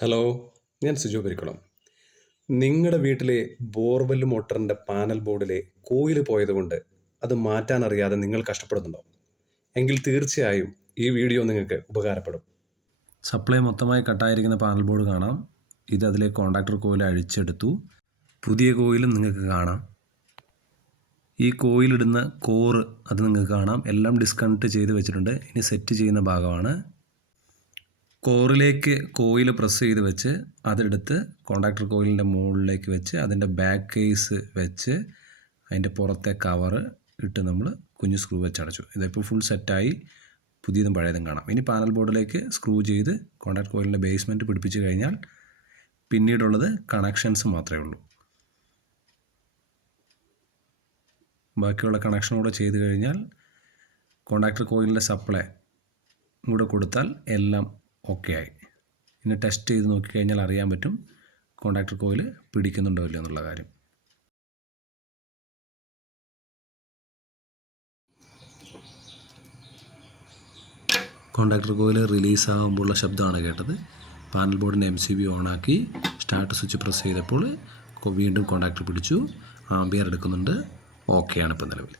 Hello, ഞാൻ സിജോ പെരിക്കുളം. നിങ്ങളുടെ വീട്ടിലെ ബോർവെൽ മോട്ടറിൻ്റെ പാനൽ ബോർഡിലെ കോയിൽ പോയതുകൊണ്ട് അത് മാറ്റാൻ അറിയാതെ നിങ്ങൾ കഷ്ടപ്പെടുന്നുണ്ടോ? എങ്കിൽ തീർച്ചയായും ഈ വീഡിയോ നിങ്ങൾക്ക് ഉപകാരപ്പെടും. സപ്ലൈ മൊത്തമായി കട്ടായിരിക്കുന്ന പാനൽ ബോർഡ് കാണാം. ഇത് അതിലെ കോണ്ടാക്ടർ കോയിൽ അഴിച്ചെടുത്തു. പുതിയ കോയിലും നിങ്ങൾക്ക് കാണാം. ഈ കോയിലിടുന്ന കോറ് അത് നിങ്ങൾക്ക് കാണാം. എല്ലാം ഡിസ്കണക്ട് ചെയ്ത് വെച്ചിട്ടുണ്ട്. ഇനി സെറ്റ് ചെയ്യുന്ന ഭാഗമാണ്. കോറിലേക്ക് കോയിൽ പ്രസ് ചെയ്ത് വെച്ച് അതെടുത്ത് കോണ്ടാക്ടർ കോയിലിൻ്റെ മുകളിലേക്ക് വെച്ച് അതിൻ്റെ ബാക്ക് കേസ് വെച്ച് അതിൻ്റെ പുറത്തെ കവറ് ഇട്ട് നമ്മൾ കുഞ്ഞു സ്ക്രൂ വെച്ച് അടച്ചു. ഇതിപ്പോൾ ഫുൾ സെറ്റായി. പുതിയതും പഴയതും കാണാം. ഇനി പാനൽ ബോർഡിലേക്ക് സ്ക്രൂ ചെയ്ത് കോണ്ടാക്ട് കോയിലിൻ്റെ ബേസ്മെൻറ്റ് പിടിപ്പിച്ച് കഴിഞ്ഞാൽ പിന്നീടുള്ളത് കണക്ഷൻസ് മാത്രമേ ഉള്ളൂ. ബാക്കിയുള്ള കണക്ഷൻ കൂടെ ചെയ്ത് കഴിഞ്ഞാൽ കോണ്ടാക്ടർ കോയിലിൻ്റെ സപ്ലൈ കൂടെ കൊടുത്താൽ എല്ലാം ഓക്കെ ആയി. ഇനി ടെസ്റ്റ് ചെയ്ത് നോക്കിക്കഴിഞ്ഞാൽ അറിയാൻ പറ്റും കോണ്ടാക്ടർ കോയിൽ പിടിക്കുന്നുണ്ടോ ഇല്ല എന്നുള്ള കാര്യം. കോണ്ടാക്ടർ കോയിൽ റിലീസ് ആകുമ്പോഴുള്ള ശബ്ദമാണ് കേട്ടത്. പാനൽ ബോർഡിൻ്റെ MCB ഓണാക്കി സ്റ്റാർട്ട് സ്വിച്ച് പ്രസ് ചെയ്തപ്പോൾ വീണ്ടും കോണ്ടാക്ടർ പിടിച്ചു. ആംബിയർ എടുക്കുന്നുണ്ട്. ഓക്കെയാണ് ഇപ്പോൾ നിലവിൽ.